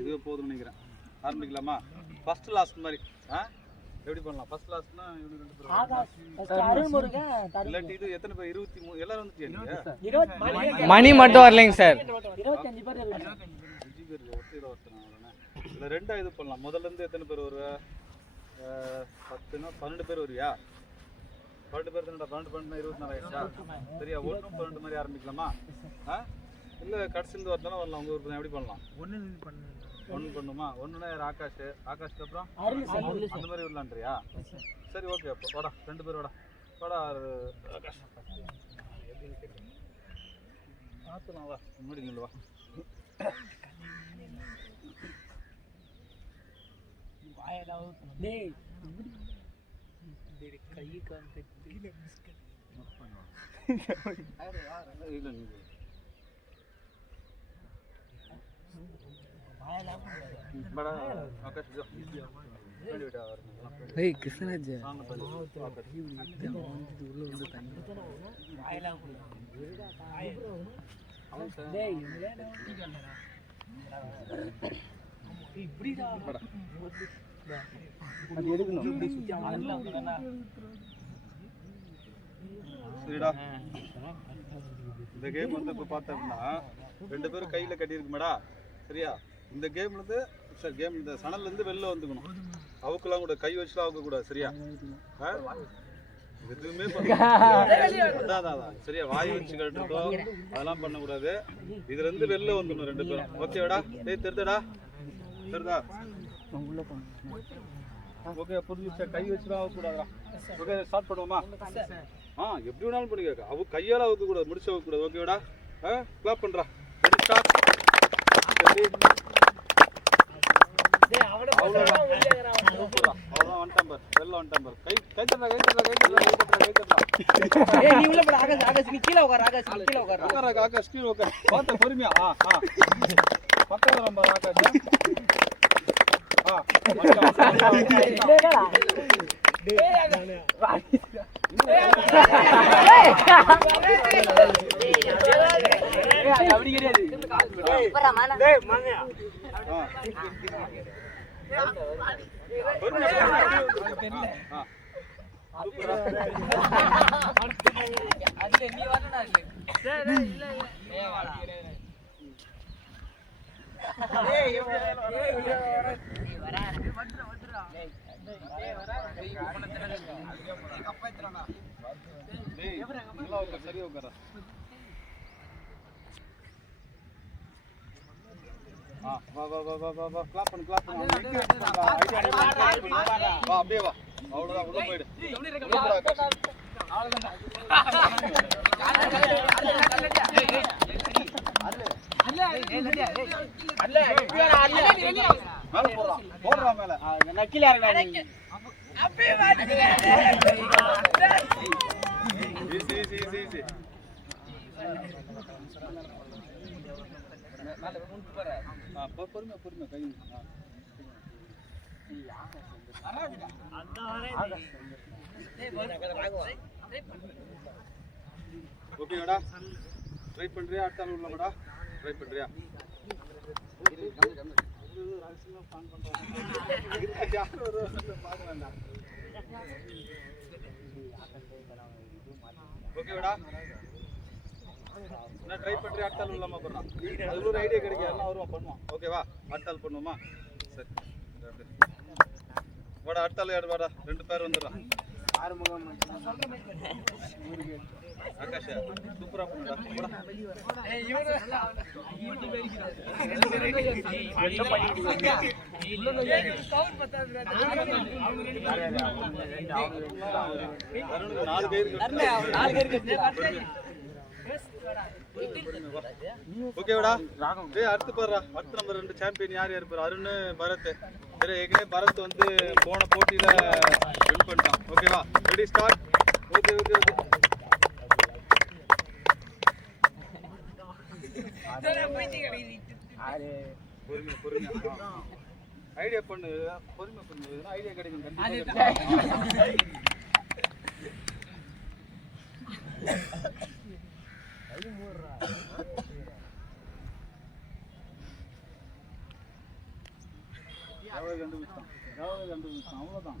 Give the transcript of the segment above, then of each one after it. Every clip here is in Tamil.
இது போதும்னு நினைக்கிறேன். ஆரம்பிக்கலாமா? ஃபர்ஸ்ட் லாஸ்ட் மாதிரி. எப்படி பண்ணலாம்? ஃபர்ஸ்ட் லாஸ்ட்னா இவங்க ரெண்டு பேரும் இல்லாட்டி இது எத்தனை பேர்? 23 எல்லாரும் வந்துட்டீங்க. மணி மட்டும் வரலைங்க சார். 25 பேர் இருக்காங்க. 5 பேர் ஒருத்தர் ஒருத்தர் அவ்வளோண்ணே. இதில் ரெண்டா இது பண்ணலாம். முதல்ல இருந்து எத்தனை பேர் வருவா? 10னா 12 பேர் வருவியா? 12 பேர் தானடா. 12 24 ஆயிடுச்சா? சரியா? 1 12 மாதிரி ஆரம்பிக்கலாமா? இல்லை கடைசிலேருந்து வரலாம் வரலாம். உங்கள் ஊருக்கு எப்படி பண்ணலாம்? ஒன்று பண்ணுமா? ஒன்றுனா யார்? ஆகாஷ்க்கு அப்புறம் அந்த மாதிரி விடலான்றியா? சரி ஓகே. அப்போ வாடா 2 பேர் வாடா ஆகாஷ் பார்த்துலாம். வா முன்னாடி நில்லு. வா बड़ा आकाश जो बेटा ए कृष्णराज உள்ள வந்து தண்ணி டேய் இப்படிடா அது எடுக்கணும். சரிடா. இந்த கேம் வந்து இப்போ பார்த்தோம்னா 2 பேரும் கையில் கட்டியிருக்குமாடா. சரியா? இந்த கேம்ல இருந்து இந்த சணல்ல இருந்து வெளில வந்துக்கணும். அவுக்கெல்லாம் கூட கை வச்சுலாம் அவுக்கக்கூடாது. சரியா? எதுவுமே அதான் சரியா? வாய் வச்சு கட்டுறதோ அதெல்லாம் பண்ணக்கூடாது. இதுல இருந்து வெளில வந்துடணும் 2 பேரும். ஓகேடா? டேய் தெரியுதா? ஓகே புரிஞ்சுச்சா? கை வச்சுலாம் அவுக்கக்கூடாதுடா. ஓகே ஸ்டார்ட் பண்ணுவோமா? எப்படி வேணாலும் பண்ணிக்க. அவ கையால் அவுக்கக்கூடாது, முடிச்சு அவுக்கக்கூடாது. ஓகேடா? கிளாப் பண்ணுறா. Ready start. அவ்வளோதான் வந்துட்டான் பார். வெளில வந்துட்டான் பார். கை தட்டுறா. நீ உள்ள போட. ஆகாஷ் நீ கீழே உட்கார். ஆகாஷ் கீழே உட்கார். பார்த்து பொறுமையா. பக்கம் வரும் பார் ஆகாஷ். அப்படி கிடையாது. சரி உட்கார. வா கிளாப் பண்ணு. வா அப்படியே வா. அவ்வளோதான். உள்ள போயிடு. போடுறா மேல. பொறுமை கை. ஓகேடா? ட்ரை பண்றியா? அடுத்த உள்ளடா ட்ரை பண்றியா? ஓகேடா? நான் ட்ரை பண்றேன். அடுத்த ஆள் உள்ளமா போறான். அதுல ஒரு ஐடியா கிடைக்கும். எல்லாம் வருவான் பண்ணுவான். ஓகேவா? அடுத்த ஆள் பண்ணுவோமா? சரி வாடா. அடுத்த ஆள் யாரு? வாடா. 2 பேர் வந்துடுறான். ஆகாஷ் சூப்பரா பண்ணுடா. ஓகேடா? அடுத்து பாருடா. அடுத்து நம்ம 2 சாம்பியன் யார் இருப்பாரு? அருண், பரத். சரி ஏற்கனவே பரத் வந்து போன போட்டியில வின் பண்ணிட்டான். ஓகேவா? Ready start. ஓகே பொறுமையா ஐடியா பண்ணு. பொறுமை பண்ணு. ஐடியா கிடைக்கும். ஜவர் கண்டுபிடிச்சான் அவ்வளோதான்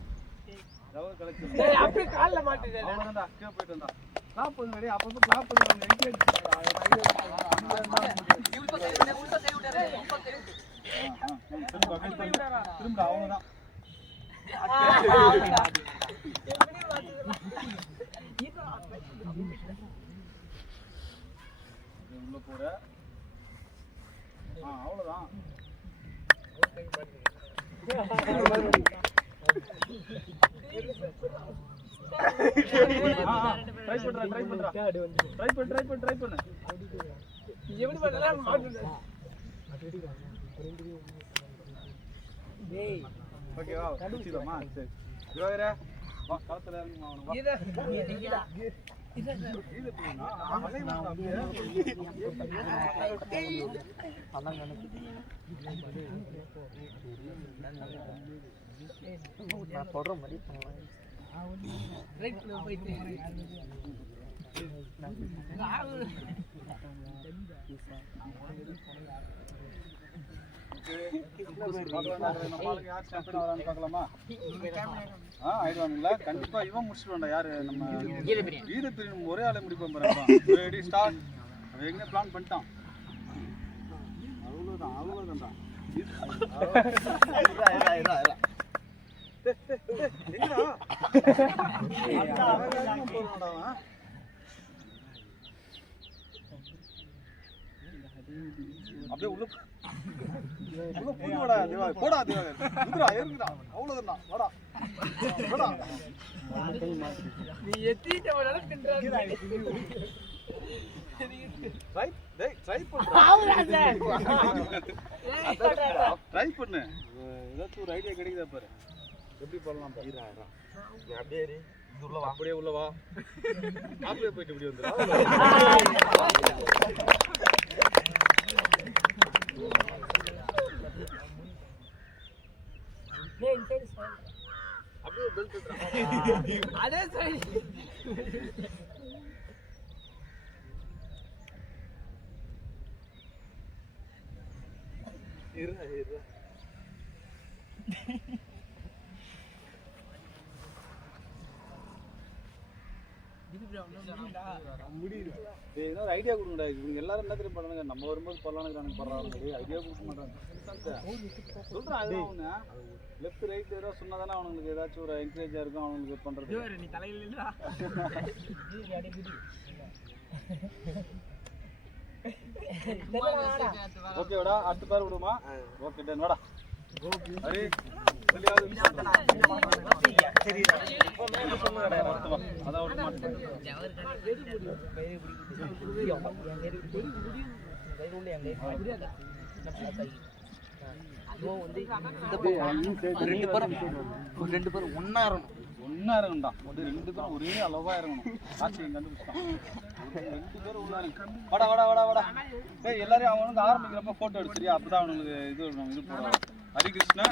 ஜவர் கலெக்ஷன் அப்படியே கால்ல மாட்டிட்டேன் அவ்வளோதான்டா கீழே போயிட்டு வந்தா கிளாப் பண்ணுங்க அப்பப்போ கிளாப் பண்ணுவாங்க திரும்ப அவ்வளோதான் உள்ள போற அவ்வளோதான் ட்ரை பண்ணு எப்படி பண்ணலாம் ஓகேவா கண்டுபிடிச்சிடலாமா சரி இவரே வா களத்துல இறங்கி வாங்க சொல்றேன் மாதிரி கண்டிப்பா இவன் முடிச்சுட்டு யாரு நம்ம கீதப்பிரியம் ஒரே ஆளை முடிப்போம் ரெடி ஸ்டார்ட் எங்க பிளான் பண்ணிட்டான் அவ்வளவுதான் அப்படியே உள்ள போடா இருக்குடா அவ்வளவுதான் வாடா நீ எத்திட்ட ட்ரை பண்ணு ஏதாச்சும் ஒரு ஐடியா கிடைக்குதா பாரு எப்படி பண்ணலாம் அப்படியே உள்ளவா அப்படியே போயிட்டு இப்படி வந்துடும் அப்படியே பெல்ட் அதே சரி இன்னொரு ஐடியா கொடுங்கடா இவங்க எல்லாரும் என்ன தெரியும் பண்ணுங்க நம்ம வரும்போது பண்ணலான்னு பண்றாங்க ஐடியா கொடுக்க மாட்டாங்க சொல்றேன் அது அவங்க லெஃப்ட் ரைட் ஏதாவது சொன்னாதானே அவங்களுக்கு ஏதாச்சும் ஒரு என்கரேஜா இருக்கும் அவங்களுக்கு பண்றது நீ தலையில இல்லடா ஓகேடா அடுத்த பேர் விடுமா ஓகே டன் வாடா ஹரி ரெண்டு பேரும் ஒன்னா இருக்கணும்டா ரெண்டு பேரும் ஒரே அளவா இருக்கணும் ஆச்சரியம் கண்டுபிடிச்சான் ரெண்டு பேரும் உள்ள வாடா ஏய் எல்லாரையும் அவனுக்கு ஆரம்பிக்கிறப்ப போட்டோ எடுத்துறியா அப்பதான் அவனுக்கு இது போடுவாங்க ஹரிகிருஷ்ணா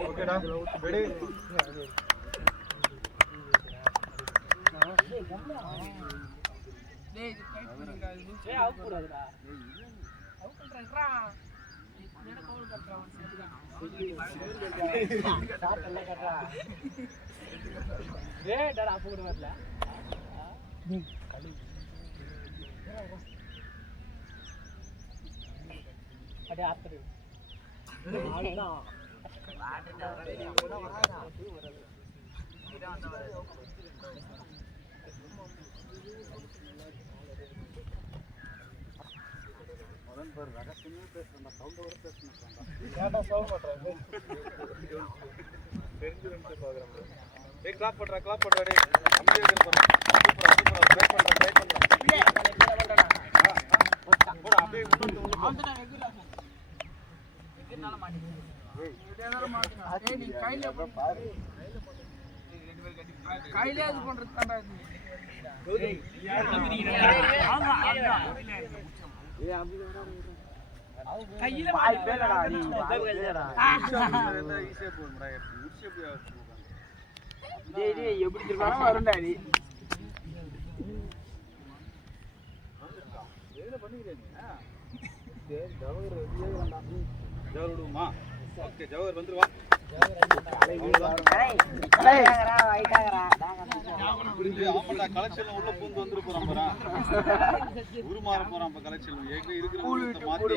ஓகேடா ரெடி டேய் அவுட் போடாதடா அவுட் பண்றேன்டா என்னடா கவுல் கட்டறான் ஷாட் எல்லாம் கட்டறா டேய் டா அப்போ கூட வரல களி அட ஆத்ரு ஆளுதான் வராதா இதா அந்த வர மதன் பேர் ரகசியமே பேசுறா சவுண்ட் வர பேசுறான்டா கேட்டா சவுண்ட் பண்றாங்க தெரிஞ்சிருந்து பாக்குறேன் டேய் கிளாப் பண்றா டேய் அப்படியே இருக்கு பாரு சூப்பரா ட்ரை பண்றா போடா அப்படியே ஆந்தடா எகிரனால மாட்டிக்கிட்டே ஏய் எகிரனால மாட்டினா நீ கையில பாரு ஜவர் விடுவோமா? ஓகே, ஜவர் வந்துருவா. ஆமாடா, கலெக்ஷன் உள்ள பூந்து வந்துரு போறான் பாரா. உருமாற போறான் இப்ப கலெக்ஷன். எங்க இருக்கிற ஊர்ல மாத்தி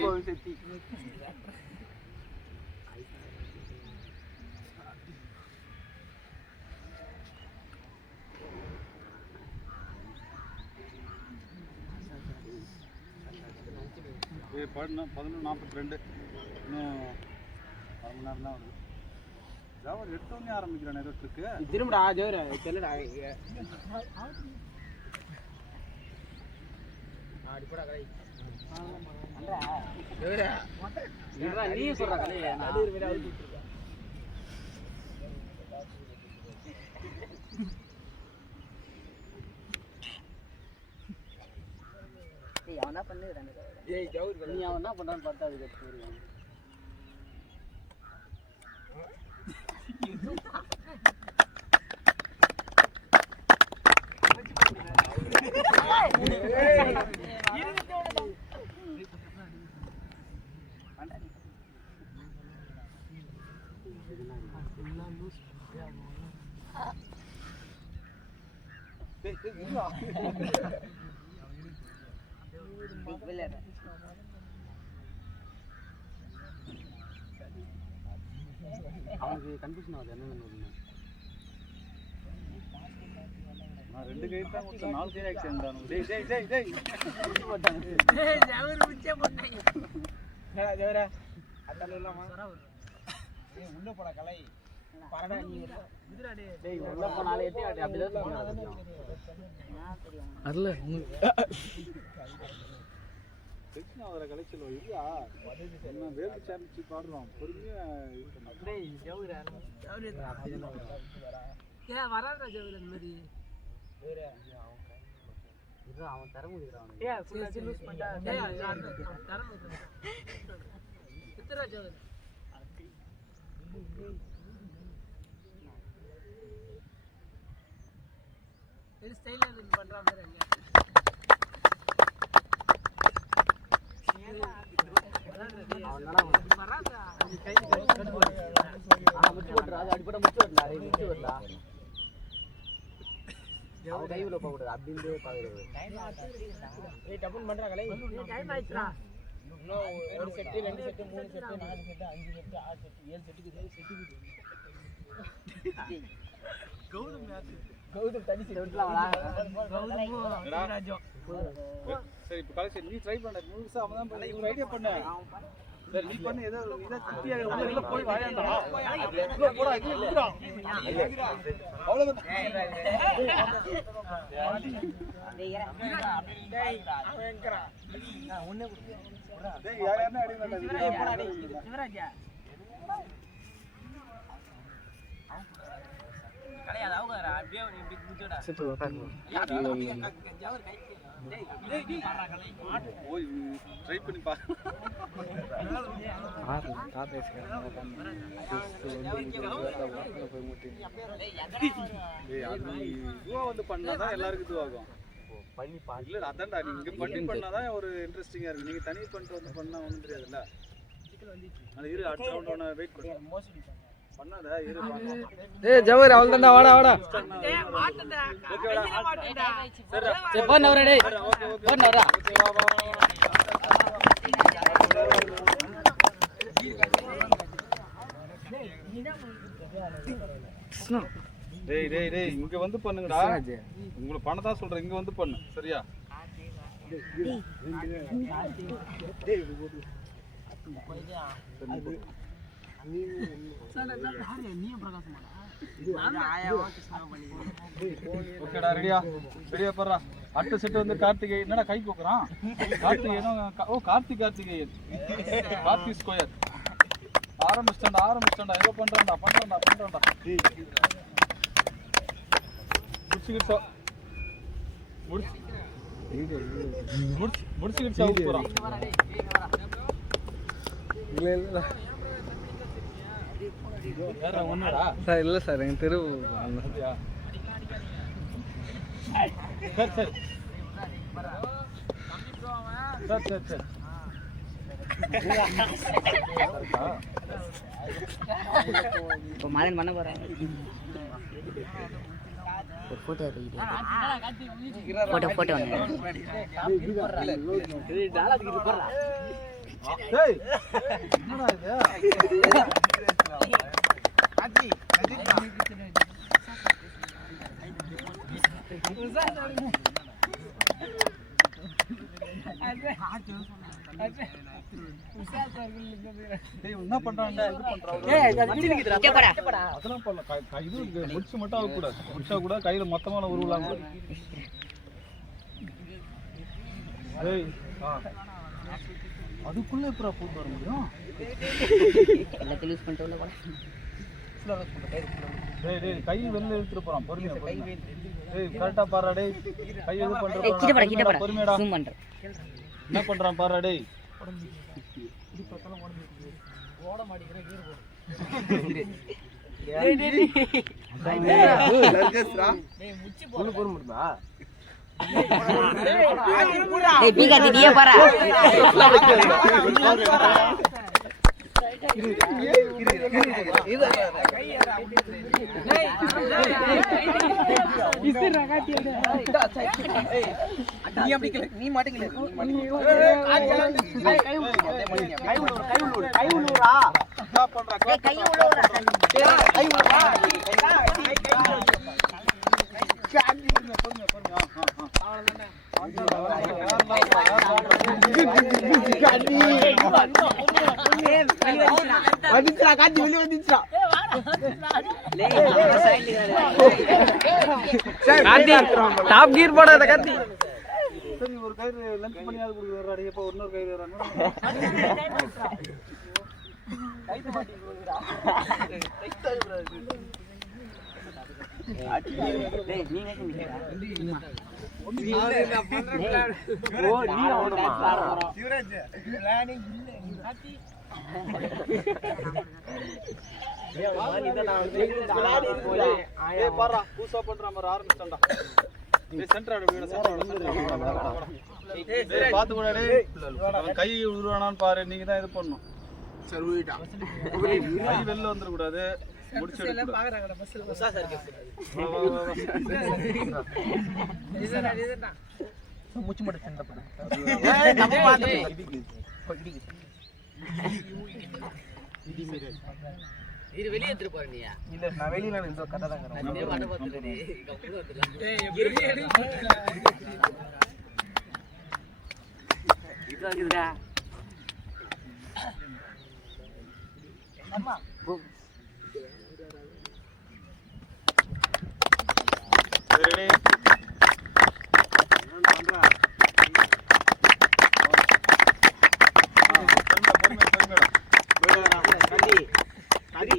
பாடினா 11:42. இன்னும் 1 மணி நேரம் தான் வருது. ஜவர் எடுத்தோடனே ஆரம்பிக்கிறேன் ஏதோ ட்ரிக்கு. திரும்படா ஜோர் தெரியலடா. ஆடி போடா கலை. ஜோரா. என்னடா நீ சொல்ற கலை? நான் அது வேற அவுட் விட்டுறேன். ஏய் அவனா பண்ணுறானே. ஏய் ஜோர் நீ அவன் என்ன பண்றான்னு பார்த்தா அது தெரியும். அவனுக்கு கன்ஃபியூஷன் ஆகுது என்ன. நான் 2 கை தான் கொடுத்தேன், 4 கை ஆக்சிடென்ட் ஆனது. டேய் டேய் டேய் டேய் போட்டாங்க. டேய் ஜவர் உச்சே போட்டாங்க. என்னடா ஜவரா அட்டல இல்லமா ஏய் உள்ள போடா கலை பரடா நீ இதுடா டேய் உள்ள போனால எட்டி ஆடி அப்படியே போனா நான் தெரியும் அதுல டென்ஷன் ஆவற கலெக்ஷன் இல்லையா? என்ன வேர்ல்ட் சாம்பியன்ஷிப் ஆடுறோம், பொறுமையா டேய் ஜவரா அப்படியே ஏ வராதடா ஜவரா இந்த மாதிரி வேற இது அவன் தர முடியறான். ஏ ஃபுல்லா லூஸ் பண்ணா டேய் அவன் தர முடியறான். எத்தனை ஜவரா இது ஸ்டைல்ல இது பண்ற மாதிரி இல்ல. அவனால வராதா நீ கை கட் போடு. முச்சு போடுறா, அது அடிபட முச்சு வரல, அது முச்சு வரல. அவ கையில போக கூடாது அப்படியே பாக்குறது. ஏய் டபுள் பண்றாங்களே. டைம் ஆயிடுச்சுடா. இன்னும் ஒரு set 2 set 3 set 4 set 5 set 6 set 7 செட்டுக்கு கௌதம் மேட்ச் கௌதம் தனி செட் விட்டலாம்டா. கௌதம் ராஜோ சரி இப்ப கலெக்ஷன் நீ ட்ரை பண்ணு. முழுசா அவன் தான் பண்ண ஐடியா பண்ணு. சரி நீ பண்ணு. ஏதோ இத குட்டியா உள்ள போய் வாயாண்டா. உள்ள போடா, இது இருக்குடா. அவ்வளவுதான். டேய் அவன்ங்கறா நான் ஒண்ணே குடுறா. டேய் யாரன்னா அடி பண்ணாத. போடா டேய் சிவராஜா கலையாத அவங்க அப்படியே இப்படி குடிடா. சரி உட்காரு. ஜவர் கை டேய் டேய் பாறா கலை ஓய் ட்ரை பண்ணி பாரு. ஆறு தாத்தா பேசுறாங்க. போய் முட்டி டேய் அது இதுவா வந்து பண்ணாதான் எல்லாருக்கும் இதுவாகும். பண்ணி பாரு. இல்ல அதான்டா நீ இங்க பண்ணி பண்ணாதான் ஒரு இன்ட்ரஸ்டிங்கா இருக்கு. நீங்க தனியா பண்ணிட்டு வந்து பண்ணா ஒண்ணும் தெரியாதுல்ல. சிக்கல் வந்துச்சு. அது இரு அடுத்த ரவுண்ட் ஒண்ணு வெயிட் பண்ணு. மோஸ்ட்லி பண்ணாத இரு பாக்கலாம். ஏய் ஜவர் அவள்தான்டா வாடா வாடா. டேய் மாட்டடா. ஓகேடா மாட்டடா. சரிடா. சரி போன் வரடா டேய். ஓகே ஓகே போன் வரடா. ஓகே வா வா வா. டேய் டேய் டேய் இங்க வந்து பண்ணுங்கடா. உங்களுக்கு பண்ண தான் சொல்றேன், இங்க வந்து பண்ணு. சரியா? டேய் ஓகேடா ரெடியா? ரெடியா பண்றா. அடுத்த செட் வந்து கார்த்திகேயன். என்னடா கை கோக்குறான்? கார்த்திகேயன். ஓ கார்த்திகேயன். கார்த்தி ஸ்கொயர். ஆரம்பிச்சிட்டா ஏதோ பண்றான்டா. முடிச்சுக்கிட்டு முடிச்சுக்கிட்டு போகிறான். ஒன்றுடா சார் இல்லை சார் எங்கள் தெரு சரி சரி சரி சரி சரி இப்போ மாதிரி பண்ண போகிறேன். ஒரு ஃபோட்டோ ஃபோட்டோ வந்து ஏய் என்னடா இது என்ன பண்றாங்க இது பண்றாங்க அதெல்லாம் பண்ணல இது முடிச்சு மட்டும் ஆக கூடாது முடிச்சா கூட கையில மொத்தமான உருவலாம் கூட ஏய் அதுக்குள்ள எப்பரா போட்டு வர முடியும் எல்லாத்தையும் யூஸ் பண்ணிட்டு உள்ள போல டேய் டேய் கை வெளில இழுத்துட்டு போறான் பொறுமையா டேய் கரெக்ட்டா பாறா டேய் கை இது பண்ற கிட்ட போடா பொறுமையாடா ஜூம் பண்றேன். என்ன பண்றான் பாறா டேய் இது பத்தல ஓட மாட்டேங்கற கீர் போடு. டேய் முச்சி போடு போற முடியுமா? டேய் பீகா திடியே பாறா. நீ மாட்டீங்களே டாப் கீர் போடாத கத்தி. சரி ஒரு கயிறு லஞ்ச் பண்ணியாவது கொடுக்குறா டேய் இப்ப இன்னொரு கயிறு வரானே கைத்து மாட்டி கொடுக்குறா கைத்து டேய் நீ என்ன நிக்கிறா? நான் பண்ற பிளான் ஓ நீ ஓடுமா சிவராஜ் பிளானிங் இல்ல காத்தி ஏய் மானி தான் நான் பிளானிங் போல ஏய் பாறா பூசா பண்ற மாதிரி ஆரம்பிச்சடா டேய் சென்டர் வீட சென்டர் டேய் பாத்து போடா டேய் அவன் கை உருவானான்னு பாரு நீங்க தான் இது பண்ணனும் சரி ஊயிட்டான் கை வெளில வந்துற கூடாது முடிச்சு எடுக்க பாக்குறாங்கடா பஸ்ல உசா சார் கேக்குது இதுடா முச்சு மட சண்டை பண்ணு ஏய் நம்ம பாத்து இடி மீரே இது வெளிய எடுத்து போற நீயா? இல்ல நான் வெளியில நின்னு கதை தாங்கறேன் நான் மட போறேன் டேய் கப்புல வந்துடா. ஏய் எப்படி எடு இது இருக்குடா. அம்மா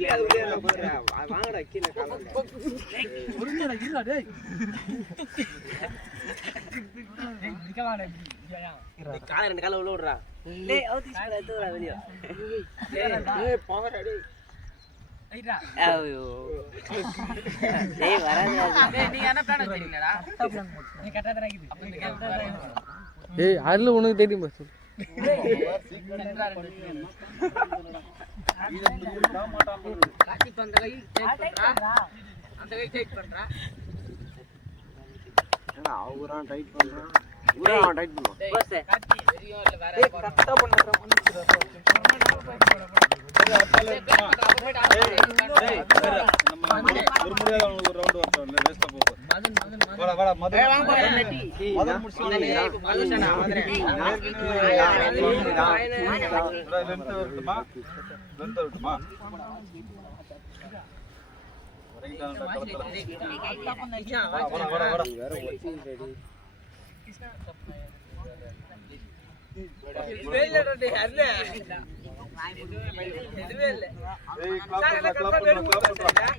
ரெடி என்ன பண்றா வாங்கடா கீழ ஒருங்கடா இருடா டேய் நிக்கவாடா நீ கால ரெண்டு கால உள்ள விடுறா டேய் அவுதி ஸ்பீட் எடுத்துடா வெளிய டேய் போங்கடா டேய் ஐடா ஐயோ டேய் வராதே. டேய் நீ என்ன பிளான் வச்சிருக்கீங்கடா நீ கரெக்ட்டா தான் இருக்குது அப்ப நீ கரெக்ட்டா தான் ஏய் அதுல உனக்கு தெரியும் பாஸ் காட்டி அந்த கை டைட் பண்றா அந்த கை டைட் பண்றா ஏன்னா அவரான் டைட் பண்றான் ஊரான் டைட் பண்ணுவான் பஸ் காட்டி தெரியும் இல்ல வேற கரெக்ட்டா பண்றா ஒரு முடியாத ஒரு ரவுண்ட் வரணும் வேஸ்டா போகும் வாடா வாடா மதன் மதன் முடிச்சு மதுஷனா லென்த் வரட்டுமா லென்த் வரட்டுமா வாடா வாடா வாடா வேலடா டேய் அல்ல இதுவே இல்ல ஏய் கிளாப் பண்றா கிளாப் பண்றா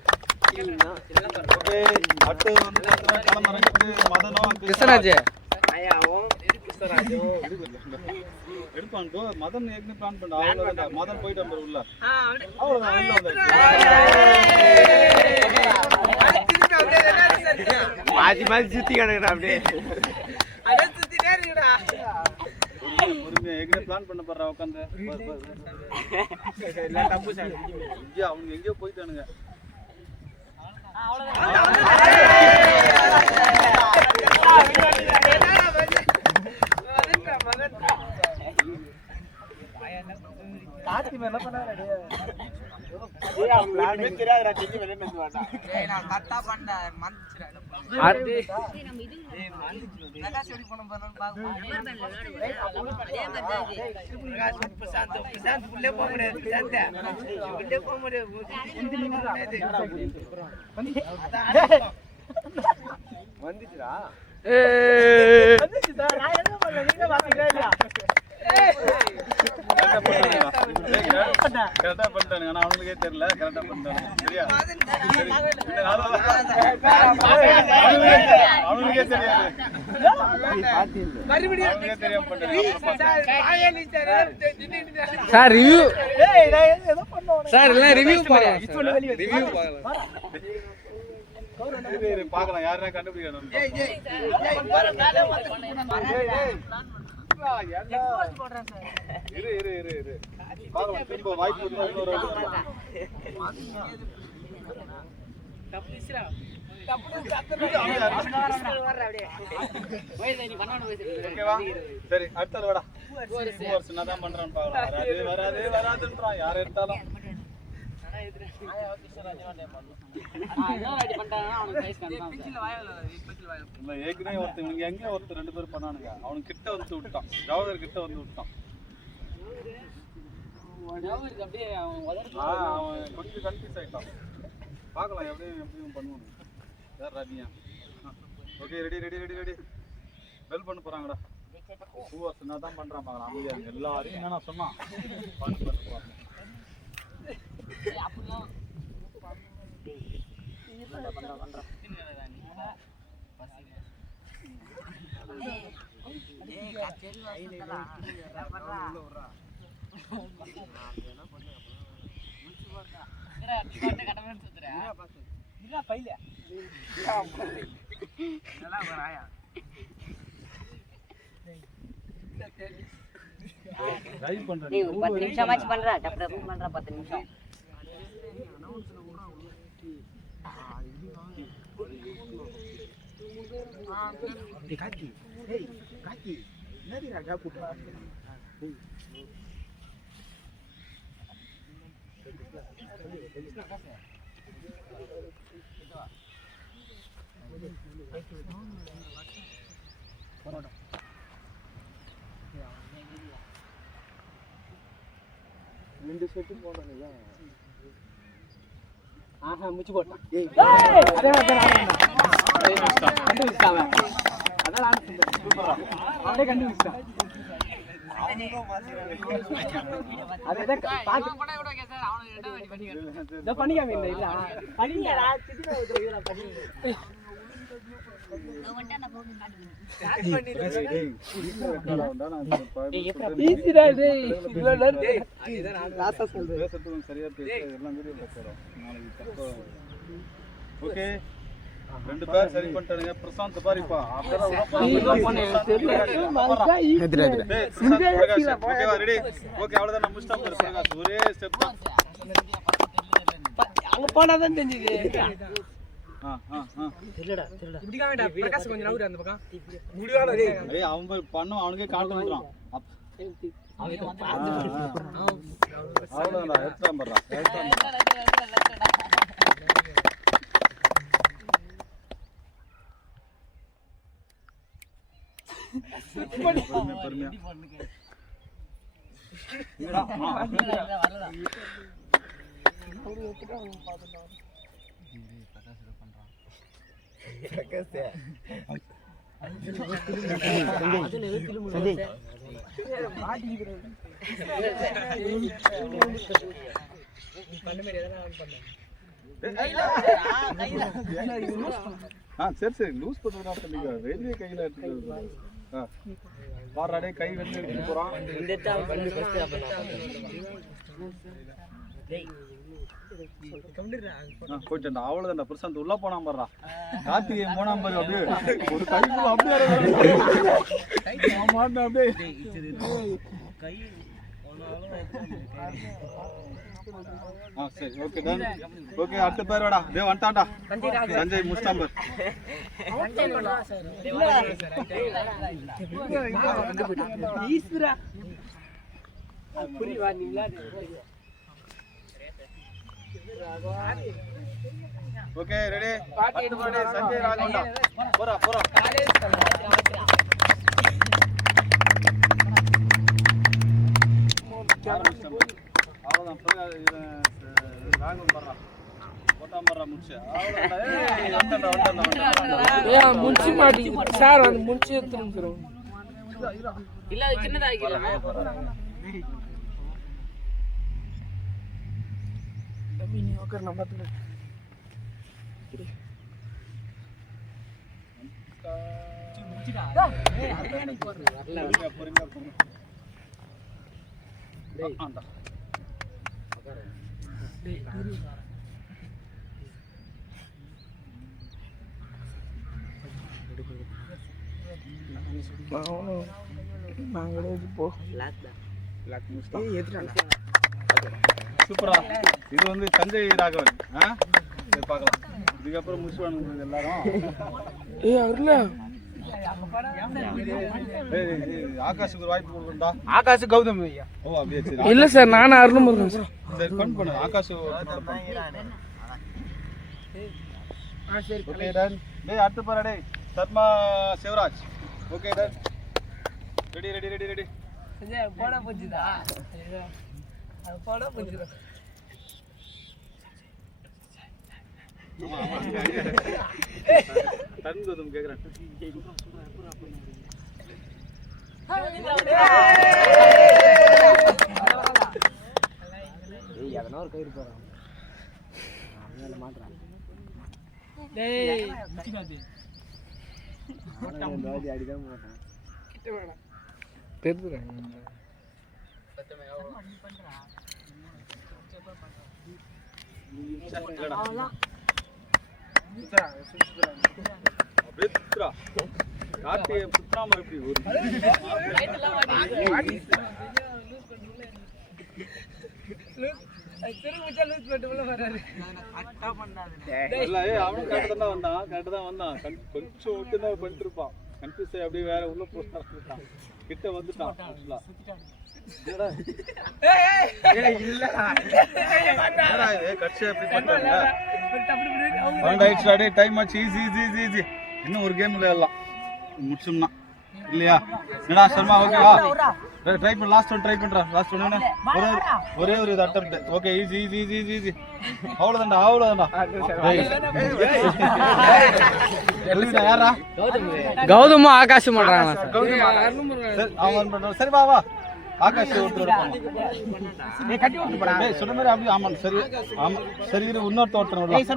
ஓகே அடுத்து வந்து பார்த்தீங்கன்னா களமிறங்குது மதனும் கிருஷ்ணராஜ் எடுப்பான் bro. மதன் ஏற்கனவே பிளான் பண்ணா அவ்வளவுதான். மதன் போயிட்டு வந்து உள்ள அவ்வளவுதான் உள்ள வந்தாச்சு. மாத்தி மாத்தி சுத்தி கிடக்குறா அப்படியே பொறுமையா ஏற்கனவே பிளான் பண்ண போறா உட்காந்து அவனுங்க எங்கேயோ போயிட்டானுங்க. வந்துச்சுடா கரெக்டா பண்ணிட்டானுங்க. ஆனா அவனுக்கே தெரியல கரெக்டா பண்ணிட்டானுங்க. சரியா அவனுக்கே தெரியாது அவனுக்கே தெரியாம பண்ணிட்டானுங்க. சார் ரிவ்யூ சார் எல்லாம் ரிவ்யூ பார்க்கலாம் ரிவ்யூ பார்க்கலாம் பாக்கலாம் யாருன்னா கண்டுபிடிக்கணும். இரு இரு இரு இரு பாக்கலாம் திரும்ப வாய்ப்பு இருந்தா இன்னொரு ஓகேவா சரி அடுத்தது வாடா என்னதான் பண்றான்னு பாக்கலாம். வராது வராது வராதுன்றான் யார் எடுத்தாலும். ஏற்கனவே ஒருத்தன் இவனுங்க எங்க ஒருத்தர் 2 பேர் பண்ணானுங்க. அவனுக்கு கிட்ட வந்து விட்டான். ஜவஹர் கிட்ட வந்து விட்டான். அவன் கொஞ்சம் கன்ஃபியூஸ் ஆயிட்டான். பார்க்கலாம் எப்படியும் பண்ணுவானு. யார் ராஜியா? Okay ready ready ready ready well பண்ண போறாங்கடா. பூவர்ஸ் என்னதான் பண்றான் பாக்கலாம். அமைதியா எல்லாரையும் என்ன சொன்னான் பண்ண போறாங்க. ட்ரைவ் பண்றேன். 10 நிமிஷம் ஆச்சு பண்றா. டப் டப் பண்றா 10 நிமிஷம். காக்கி ஏய் காக்கி என்னடி ராஜா கூப்பிடுறா ரெண்டு செட்டு போடுறானுங்க. ஆஹா முச்சு போட்டான். ஏய் அதே கண்டுபிடிச்சான். அதான் நான் சூப்பரா அவனே கண்டுபிடிச்சான். அதே பாத்து பண்ண கூட கேச அவன ரெண்டா வாடி பண்ணிங்க. இத பண்ணிக்காம இல்ல பண்ணிங்கடா சிட்டில ஊத்துறீங்க பண்ணி. வண்டா போட்டு காட்டுங்க. ஸ்டார்ட் பண்ணி டேய் வீட்ல வந்தா நான் ஈஸிடா டேய் இவ்ளோ நேரம் டேய் அதுதான் நான் லாஸ்டா சொல்றேன். பேசறது சரியா பேச எல்லாம் வீடியோல போறோம். நாளைக்கு தப்பா ஓகே 2 பேர் சரி பண்ணிட்டானுங்க. பிரசாந்த் பாரிப்பா அப்பதான் ஓகேவா ரெடி ஓகே அவ்வளவுதான் நான் முடிச்சிட்டேன். பிரகாஷ் ஒரே ஸ்டெப் அங்க போனாதான் தெரிஞ்சது. தெரியலடா இப்படி காமிடா பிரகாஷ் கொஞ்சம் நவுறு அந்த பக்கம் முடிவாடா டேய். ஏய் அவன் பண்ண அவனுக்கே காட்ட வந்துறான். அவ்வளவுதான் எடுத்துறான் பண்றான். பொறுமையா சரி லூஸ் பண்ணுறா பண்ணிக்க வெளியே கையில் எடுத்துக்க பாடுறாடே கை வெளியே எடுத்துட்டு போகிறான் போயிட்டா அவ்வளோதான்டா பிரசாந்த் உள்ள போனான் பாடுறா கார்த்திகை போனான் பாரு அப்படியே ஒரு கைக்குள்ள அப்படியே அப்படியே சரி ஓகே டன் ஓகே அடுத்த பேர் வாடா டேய் வந்துட்டான்டா சஞ்சய் முஸ்தாம்பர் ஓகே ரெடி சஞ்சய் ராகவன்டா போறா அவ்வளோதான் ராகம் படுறா போட்டாம் படுறா முடிச்சு அவ்வளோதான் முடிச்சு மாட்டி சார் வந்து முடிச்சு எடுத்துருக்கிறோம் இல்ல அது சின்னதா ஆகிடலாம் சூப்பரா இது வந்து சஞ்சய் ராகவன் பார்க்கலாம் இதுக்கப்புறம் முடிச்சுவானுங்க எல்லாரும் ஆகாஷுக்கு வாய்ப்பு கொடுக்கண்டா ஆகாஷ் கௌதம் ஐயா ஓ அப்படியே சரி இல்ல சார் நானும் அருணும் இருக்கேன் சார் சரி ஃபன் பண்ணு ஆகாஷ் ஓகே டன் டேய் அடுத்து பாரு டேய் Sharma Sivaraj okay done ready Sanjay போட போச்சுதா அது போட போச்சுதா தன் கோதும் கேக்குறேன் எதனா ஒரு கயிறு போறான் மாட்டான் அடிதான் மாட்டான் அவனும் கரெக்டா தான் வந்தான் கொஞ்சம் விட்டு தான் பண்ணிட்டு இருப்பான் கன்ஃபியூஸ் அப்படியே வேற உள்ள போட்டான் கிட்ட வந்துட்டான் டைம் ஆச்சு ஈஸி இன்னும் ஒரு கேம் விளையாடலாம் முடிச்சோம்னா இல்லையா என்னடா சர்மா ஓகேவா ட்ரை பண்ண லாஸ்ட் ஒன் ட்ரை பண்றா லாஸ்ட் ஒன் ஒரே ஒரு அட்டெம்ப்ட் ஓகே ஈஸி அவ்வளவுதான்டா யாரா கௌதமும் ஆகாஷும் பண்றாங்க சரி வா ஆகாஷ் சொன்ன மாதிரி அப்படி ஆமா சரி சரி இன்னொருத்த ஒருத்தர்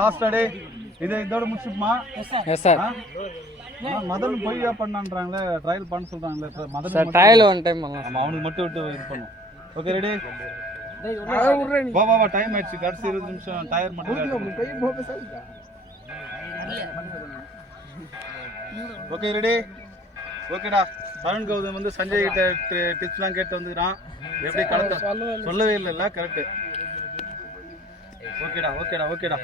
லாஸ்ட் டே இதோட முடிச்சுமா மதன் பொய்யா பண்ணான்றாங்களே ட்ரையல் பண்ண சொல்றாங்களே மதன் ட்ரையல் ஒன் டைம் பண்ணலாம் அவனுக்கு மட்டும் விட்டு இது பண்ணும் ஓகே ரெடி வா டைம் ஆயிடுச்சு கடைசி 20 நிமிஷம் டயர் மட்டும் ஓகே ரெடி ஓகேடா சரண் கௌதம் வந்து சஞ்சய் கிட்ட டிப்ஸ்லாம் கேட்டு வந்துக்கிறான் எப்படி கலந்து சொல்லவே இல்லைல்ல கரெக்ட் ஓகேடா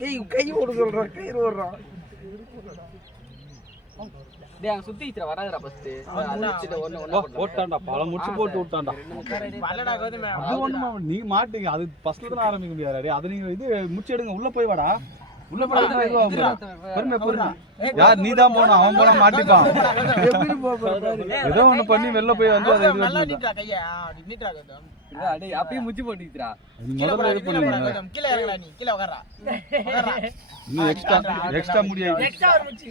ஏய் கை ஓட சொல்றா கை ஓடுறா டேய் அங்க சுத்தி இச்சற வராதடா ஃபர்ஸ்ட் அடிச்சிட்டு ஒண்ணு போட்டான்டா பல முடிச்சு போட்டு விட்டான்டா பல்லடா கோதுமை அது ஒண்ணுமா நீ மாட்டீங்க அது ஃபர்ஸ்ட்ல தான் ஆரம்பிக்க முடியாது அது நீங்க இது முச்சு எடுங்க உள்ள போய் வாடா உள்ள போய் பொறுமை யார் நீ தான் போனா அவன் போனா மாட்டிப்பான் ஏதோ ஒண்ணு பண்ணி வெளில போய் வந்து அதை இது நல்லா பண்ணு. நீட்டா கையா அப்படி நீட்டா கோதும் டேய் அப்பயே முச்சி போட்டுச்சுடா நீ முதல்ல இது பண்ணுங்க கீழ இறங்கடா நீ கீழ உட்கார்றா உட்கார்றா இன்னும் எக்ஸ்ட்ரா முடியாது எக்ஸ்ட்ரா ஒரு முச்சி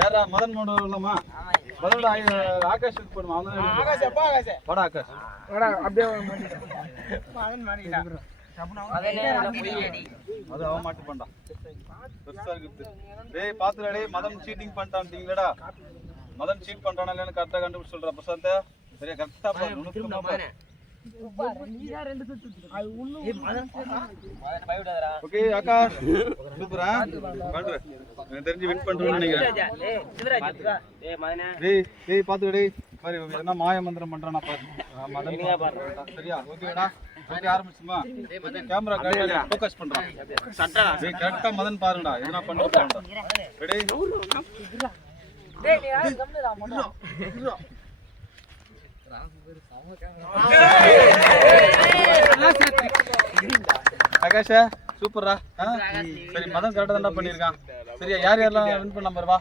யாரா மதன் மோட இல்லமா மதனோட ஆகாஷ் இது பண்ணுமா அவன் ஆகாஷ் அப்பா ஆகாஷ் வாடா ஆகாஷ் வாடா அப்படியே மதன் மாறிடா அது அவன் மாட்டு பண்ணா பெருசா இருக்கு டேய் பாத்துடா டேய் மதன் சீட்டிங் பண்ணிட்டான்டீங்களடா மதன் சீட் பண்றானா இல்லன்னு கரெக்ட்டா கண்டுபிடிச்சு சொல்றா பிரசாந்த் சரியா கரெக்ட்டா பாரு நுணுக்கமா பாரு ஓகே ஆகாஷ் சூப்பரா பாரு எனக்கு தெரிஞ்சு வின் பண்றேன்னு நினைக்கிறேன் டேய் டேய் பாத்து டேய் பாரு என்ன மாய மந்திரம் பண்றானா பாரு மதன் சரியா ஓகேடா ஓகே ஆரம்பிச்சுமா கேமரா கரெக்ட்டா ஃபோக்கஸ் பண்றான் சட்டடா டேய் கரெக்ட்டா மதன் பாருடா என்ன பண்றான்டா ரெடி டேய் நீ யார் கம்முடா மொண்ணா ஆகாஷ் சூப்பரா சரி மதன் கரெக்டா தான் பண்ணிருக்கான் சரியா யார் யாரெல்லாம் வின் பண்ண நம்பர் வா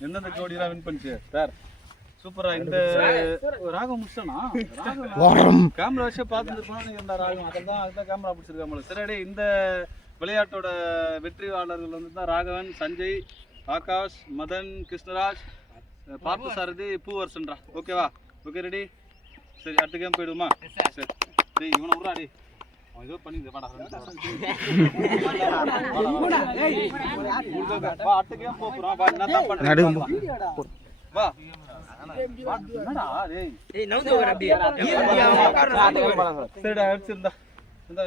எந்தெந்த ஜோடி எல்லாம் வின் பண்ணிச்சு சார் சூப்பரா இந்த ராகம் முடிச்சானா கேமரா வச்சு பார்த்துட்டு போனா நீங்க இந்த ராகம் அதுதான் கேமரா பிடிச்சிருக்காங்க சரி இந்த விளையாட்டோட வெற்றியாளர்கள் வந்து தான் ராகவன் சஞ்சய் ஆகாஷ் மதன் கிருஷ்ணராஜ் பார்த்தசாரதி பூவரசன்டா ஓகேவா ஓகே ரெடி சரி அடுத்த கேம் போயிடுமா சரி டேய் இவனை விட்றா டேய் அவன் ஏதோ பண்ணிட்டு வாடா வா அடுத்த கேம் போறோம் வா என்ன தான் பண்றேன் வா என்னடா டேய் ஏய் நவுந்து வர அப்படியே சரிடா அடிச்சிருந்தா இந்த